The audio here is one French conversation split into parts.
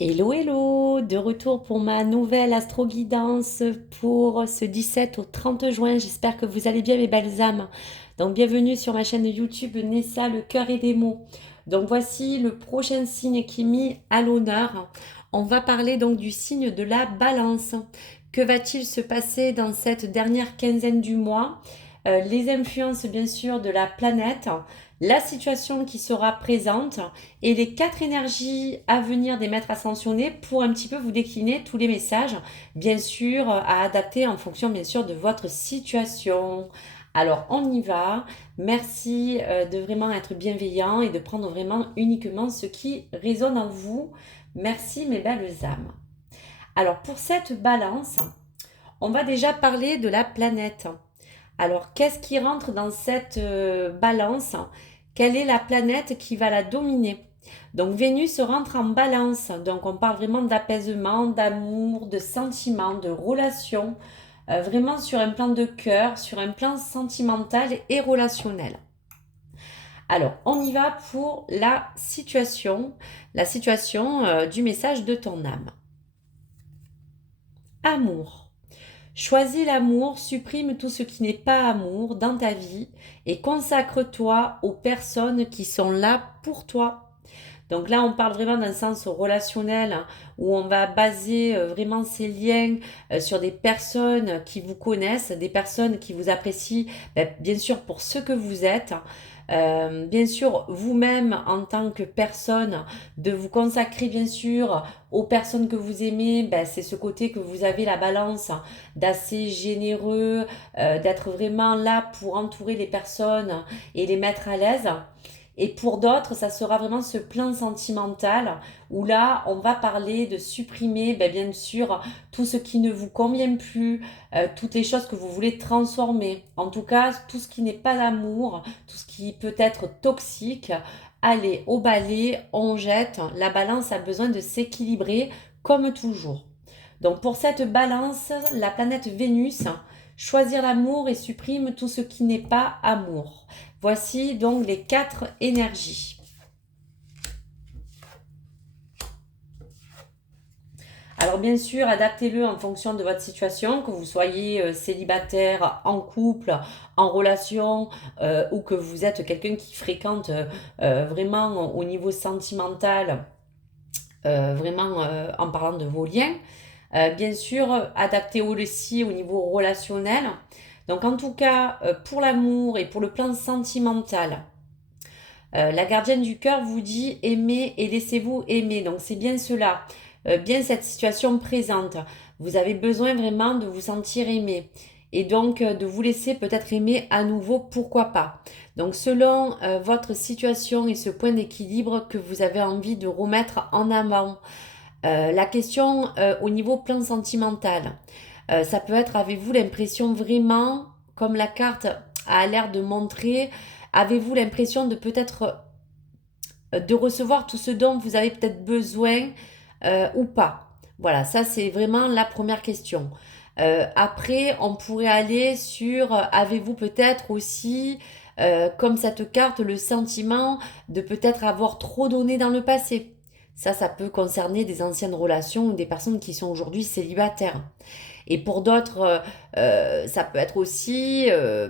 Hello, hello, de retour pour ma nouvelle astro-guidance pour ce 17 au 30 juin. J'espère que vous allez bien, mes belles âmes. Donc, bienvenue sur ma chaîne YouTube Nessa, le cœur et des mots. Donc, voici le prochain signe qui est mis à l'honneur. On va parler donc du signe de la balance. Que va-t-il se passer dans cette dernière quinzaine du mois? Les influences, bien sûr, de la planète, la situation qui sera présente et les quatre énergies à venir des maîtres ascensionnés pour un petit peu vous décliner tous les messages, bien sûr, à adapter en fonction, bien sûr, de votre situation. Alors, on y va. Merci de vraiment être bienveillant et de prendre vraiment uniquement ce qui résonne en vous. Merci, mes belles âmes. Alors, pour cette balance, on va déjà parler de la planète. Alors, qu'est-ce qui rentre dans cette balance? Quelle est la planète qui va la dominer? Donc, Vénus rentre en balance. Donc, on parle vraiment d'apaisement, d'amour, de sentiments, de relations, vraiment sur un plan de cœur, sur un plan sentimental et relationnel. Alors, on y va pour la situation du message de ton âme. Amour. Choisis l'amour, supprime tout ce qui n'est pas amour dans ta vie et consacre-toi aux personnes qui sont là pour toi. Donc là, on parle vraiment d'un sens relationnel hein, où on va baser vraiment ces liens sur des personnes qui vous connaissent, des personnes qui vous apprécient, ben, bien sûr pour ce que vous êtes. Bien sûr, vous-même en tant que personne, de vous consacrer bien sûr aux personnes que vous aimez, ben, c'est ce côté que vous avez la balance d'assez généreux, d'être vraiment là pour entourer les personnes et les mettre à l'aise. Et pour d'autres, ça sera vraiment ce plan sentimental où là, on va parler de supprimer, ben, bien sûr, tout ce qui ne vous convient plus, toutes les choses que vous voulez transformer. En tout cas, tout ce qui n'est pas l'amour, tout ce qui peut être toxique. Allez, au balai, on jette. La balance a besoin de s'équilibrer comme toujours. Donc pour cette balance, la planète Vénus, choisir l'amour et supprime tout ce qui n'est pas amour. Voici donc les quatre énergies. Alors bien sûr, adaptez-le en fonction de votre situation, que vous soyez célibataire, en couple, en relation, ou que vous êtes quelqu'un qui fréquente vraiment au niveau sentimental, vraiment en parlant de vos liens. Bien sûr, adaptez aussi au niveau relationnel. Donc en tout cas, pour l'amour et pour le plan sentimental, la gardienne du cœur vous dit aimez et laissez-vous aimer. Donc c'est bien cela, bien cette situation présente. Vous avez besoin vraiment de vous sentir aimé et donc de vous laisser peut-être aimer à nouveau, pourquoi pas. Donc selon votre situation et ce point d'équilibre que vous avez envie de remettre en avant. La question au niveau plan sentimental, ça peut être avez-vous l'impression vraiment, comme la carte a l'air de montrer, avez-vous l'impression de peut-être de recevoir tout ce dont vous avez peut-être besoin ou pas. Voilà, ça c'est vraiment la première question. Après, on pourrait aller sur avez-vous peut-être aussi, comme cette carte, le sentiment de peut-être avoir trop donné dans le passé. Ça peut concerner des anciennes relations ou des personnes qui sont aujourd'hui célibataires. Et pour d'autres, ça peut être aussi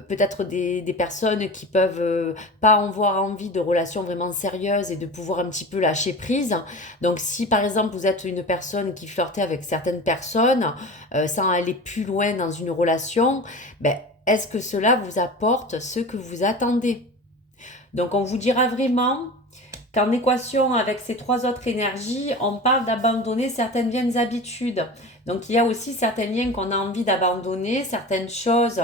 peut-être des personnes qui peuvent pas avoir envie de relations vraiment sérieuses et de pouvoir un petit peu lâcher prise. Donc si par exemple vous êtes une personne qui flirtait avec certaines personnes sans aller plus loin dans une relation, ben, est-ce que cela vous apporte ce que vous attendez? Donc on vous dira vraiment qu'en équation avec ces trois autres énergies, on parle d'abandonner certaines vieilles habitudes. Donc il y a aussi certains liens qu'on a envie d'abandonner, certaines choses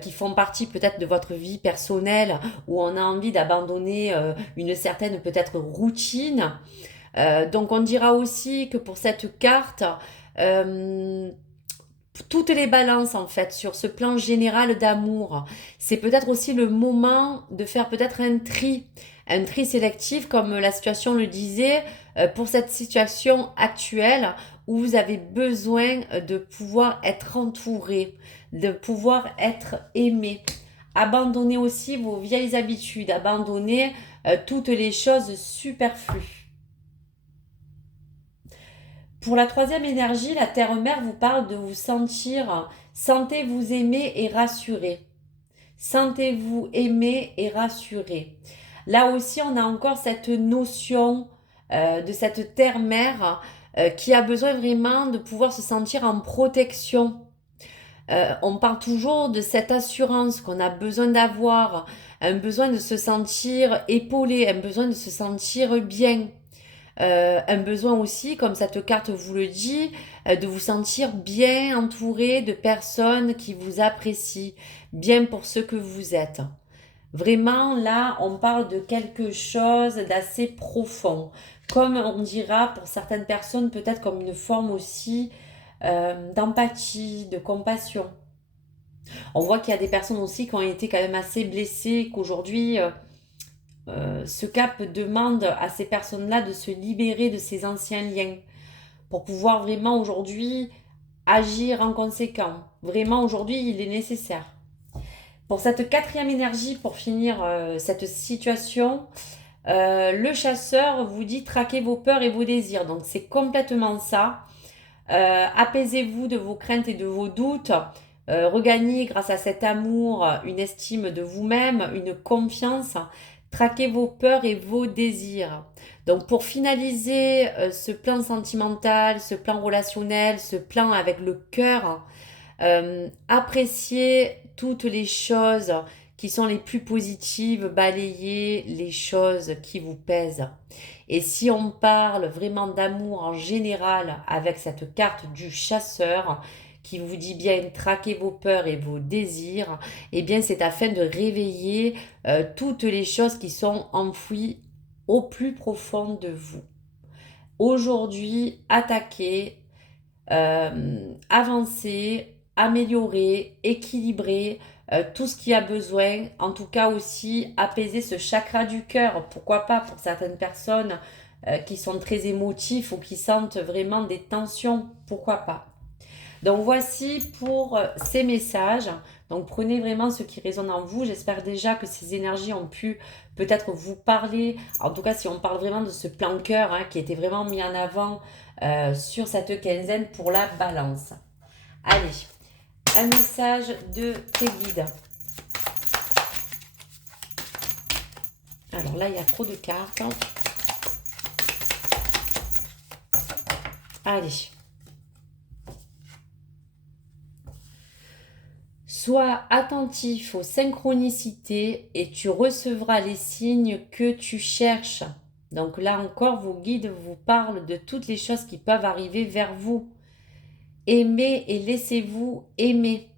qui font partie peut-être de votre vie personnelle, où on a envie d'abandonner une certaine peut-être routine. Donc on dira aussi que pour cette carte, euh, toutes les balances en fait sur ce plan général d'amour. C'est peut-être aussi le moment de faire peut-être un tri sélectif comme la situation le disait pour cette situation actuelle où vous avez besoin de pouvoir être entouré, de pouvoir être aimé. Abandonnez aussi vos vieilles habitudes, abandonnez toutes les choses superflues. Pour la troisième énergie, la Terre-Mère vous parle de vous sentir, sentez-vous aimé et rassuré. Sentez-vous aimé et rassuré. Là aussi, on a encore cette notion de cette terre-mère qui a besoin vraiment de pouvoir se sentir en protection. On parle toujours de cette assurance qu'on a besoin d'avoir, un besoin de se sentir épaulé, un besoin de se sentir bien. Un besoin aussi, comme cette carte vous le dit, de vous sentir bien entouré de personnes qui vous apprécient, bien pour ce que vous êtes. Vraiment, là, on parle de quelque chose d'assez profond. Comme on dira pour certaines personnes, peut-être comme une forme aussi d'empathie, de compassion. On voit qu'il y a des personnes aussi qui ont été quand même assez blessées, qu'aujourd'hui, ce cap demande à ces personnes-là de se libérer de ces anciens liens pour pouvoir vraiment aujourd'hui agir en conséquent. Vraiment aujourd'hui, il est nécessaire. Pour cette quatrième énergie, pour finir cette situation, le chasseur vous dit traquez vos peurs et vos désirs. Donc c'est complètement ça. Apaisez-vous de vos craintes et de vos doutes. Regagnez grâce à cet amour une estime de vous-même, une confiance. Traquez vos peurs et vos désirs. Donc pour finaliser ce plan sentimental, ce plan relationnel, ce plan avec le cœur, appréciez toutes les choses qui sont les plus positives, balayez les choses qui vous pèsent. Et si on parle vraiment d'amour en général avec cette carte du chasseur qui vous dit bien traquez vos peurs et vos désirs, eh bien c'est afin de réveiller toutes les choses qui sont enfouies au plus profond de vous. Aujourd'hui, attaquez, avancer, améliorer, équilibrer tout ce qui a besoin. En tout cas aussi apaiser ce chakra du cœur. Pourquoi pas pour certaines personnes qui sont très émotifs ou qui sentent vraiment des tensions. Pourquoi pas. Donc voici pour ces messages. Donc prenez vraiment ce qui résonne en vous. J'espère déjà que ces énergies ont pu peut-être vous parler. En tout cas, si on parle vraiment de ce plan cœur qui était vraiment mis en avant sur cette quinzaine pour la balance. Allez, un message de tes guides. Alors là, il y a trop de cartes. Allez. Sois attentif aux synchronicités et tu recevras les signes que tu cherches. Donc là encore, vos guides vous parlent de toutes les choses qui peuvent arriver vers vous. Aimez et laissez-vous aimer.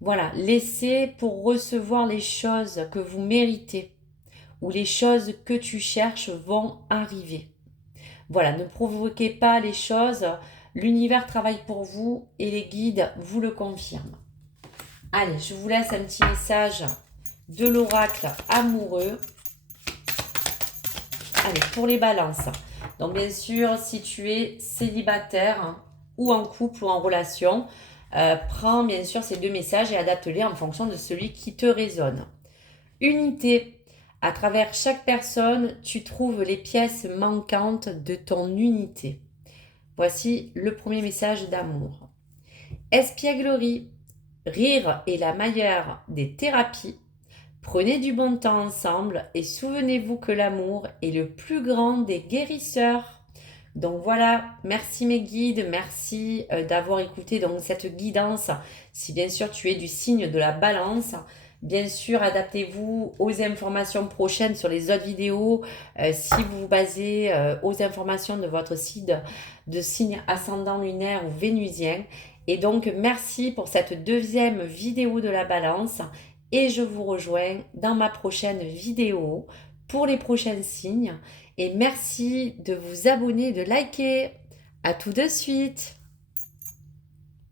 Voilà, laissez pour recevoir les choses que vous méritez ou les choses que tu cherches vont arriver. Voilà, ne provoquez pas les choses. L'univers travaille pour vous et les guides vous le confirment. Allez, je vous laisse un petit message de l'oracle amoureux. Allez, pour les balances. Donc, bien sûr, si tu es célibataire ou en couple ou en relation, prends bien sûr ces deux messages et adapte-les en fonction de celui qui te résonne. Unité. À travers chaque personne, tu trouves les pièces manquantes de ton unité. Voici le premier message d'amour. Espièglerie. Rire est la meilleure des thérapies. Prenez du bon temps ensemble et souvenez-vous que l'amour est le plus grand des guérisseurs. Donc voilà, merci mes guides, merci d'avoir écouté donc cette guidance. Si bien sûr tu es du signe de la balance, bien sûr adaptez-vous aux informations prochaines sur les autres vidéos. Si vous vous basez aux informations de votre site de signe ascendant lunaire ou vénusien. Et donc merci pour cette deuxième vidéo de la balance. Et je vous rejoins dans ma prochaine vidéo pour les prochains signes. Et merci de vous abonner, de liker. À tout de suite.